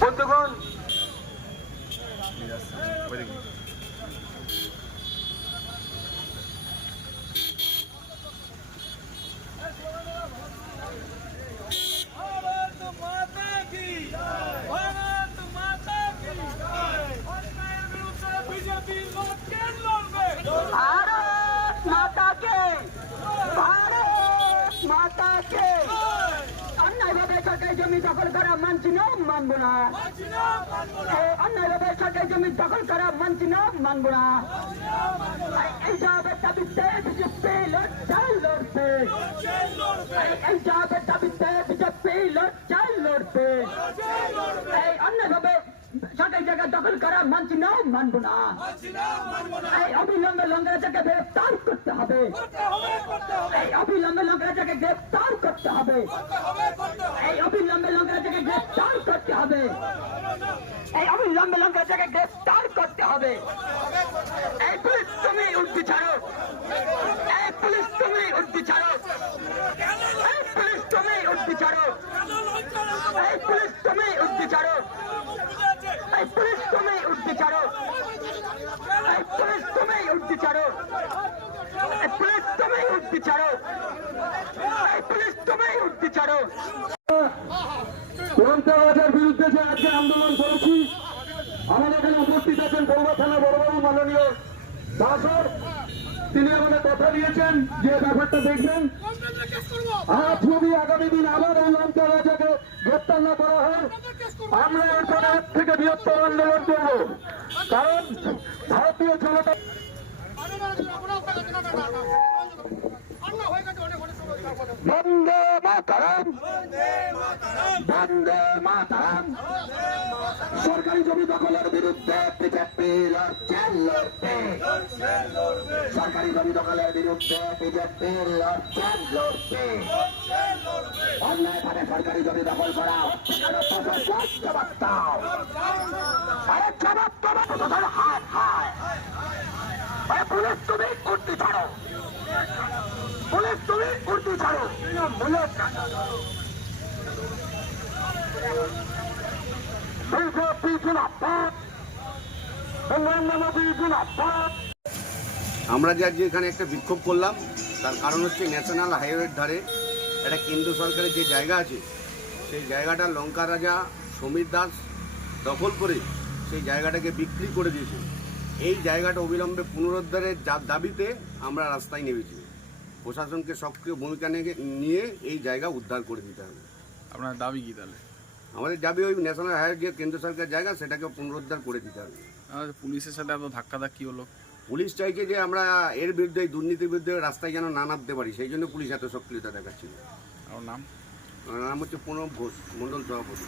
বন্ধুগণ। সরকারি জমি দখল করা মানছি না মানব না। অন্যায়ভাবে সরকারি জমি দখল করা মানছি না মানব না। এই জবাবের দাবিতে বিজেপি লড়াই লড়ছে এই জবাবের দাবিতে বিজেপি লড়াই লড়বে লড়ছে লড়বে এই অন্যায়ভাবে সরকারি জায়গা দখল করা মানছি না মানবো না। এই অবিলম্বে লঙ্গরাজাকে গ্রেফতার করতে হবে। এই অবিলম্বে লঙ্গরাজাকে গ্রেফতার করতে হবে। এই অবিলম্বে লঙ্গরাজাকে গ্রেফতার করতে হবে। এই অবিলম্বে লঙ্গরাজাকে গ্রেফতার করতে হবে। এই পুলিশ তুমি উর্দি ছাড়ো। এই পুলিশ তুমি উর্দি ছাড়ো। এই পুলিশ তুমি উর্দি ছাড়ো। এই পুলিশ তুমি উর্দি ছাড়ো। এই পুলিশ তুমি উর্দি ছাড়ো। এই পুলিশ তুমি উর্দি ছাড়ো। এই পুলিশ তুমি উর্দি ছাড়ো। এই পুলিশ তুমি উর্দি ছাড়ো। লঙ্কাবাজের বিরুদ্ধে যে আজকে আন্দোলন করেছি আমাদের এখানে উপস্থিত আছেন পৌর থানা বড়বাবু মাননীয় শাসক তিনি আমাদের কথা দিয়েছেন, যে ব্যাপারটা দেখবেন। আজ যদি আগামী দিন আবার এই লঙ্কা রাজাকে গ্রেপ্তার না করা হয় আমরা এরপরে এর থেকে বৃহত্তর আন্দোলন করব। কারণ ভারতীয় জনতা বন্দে মাতারাম। বন্দে মাতারাম। সরকারি জমি দখলের বিরুদ্ধে বিজেপি লড়ছে লড়তে সরকারি জমি দখলের বিরুদ্ধে বিজেপি লড়ছে লড়তে অন্যায়ভাবে সরকারি জমি দখল করা হচ্ছে কেন? জবাব তোমার হায় পুলিশ তুমি উর্দি ছাড়ো তুমি আমরা যে আজকে এখানে একটা বিক্ষোভ করলাম, তার কারণ হচ্ছে ন্যাশনাল হাইওয়ের ধারে একটা কেন্দ্র সরকারের যে জায়গা আছে, সেই জায়গাটা লঙ্কা রাজা সমীর দাস দখল করে সেই জায়গাটাকে বিক্রি করে দিয়েছে। এই জায়গাটা অবিলম্বে পুনরুদ্ধারের দাবিতে আমরা রাস্তায় নেমেছি। প্রশাসনকে সক্রিয় ভূমিকা নিয়ে- এই জায়গা উদ্ধার করে দিতে হবে। আপনার দাবি কি তাহলে? আমাদের দাবি ওই ন্যাশনাল হাইওয়ে যে কেন্দ্র সরকারের জায়গা সেটাকে পুনরুদ্ধার করে দিতে হবে। পুলিশের সাথে এত ধাক্কাধাক্কি হলো। পুলিশ চাইছে যে আমরা এর বিরুদ্ধে এই দুর্নীতির বিরুদ্ধে রাস্তায় যেন না নামতে পারি সেই জন্য পুলিশ এত সক্রিয়তা দেখাচ্ছিল। আমার নাম? আমার নাম হচ্ছে প্রণব ঘোষ মন্ডল সভাপতি।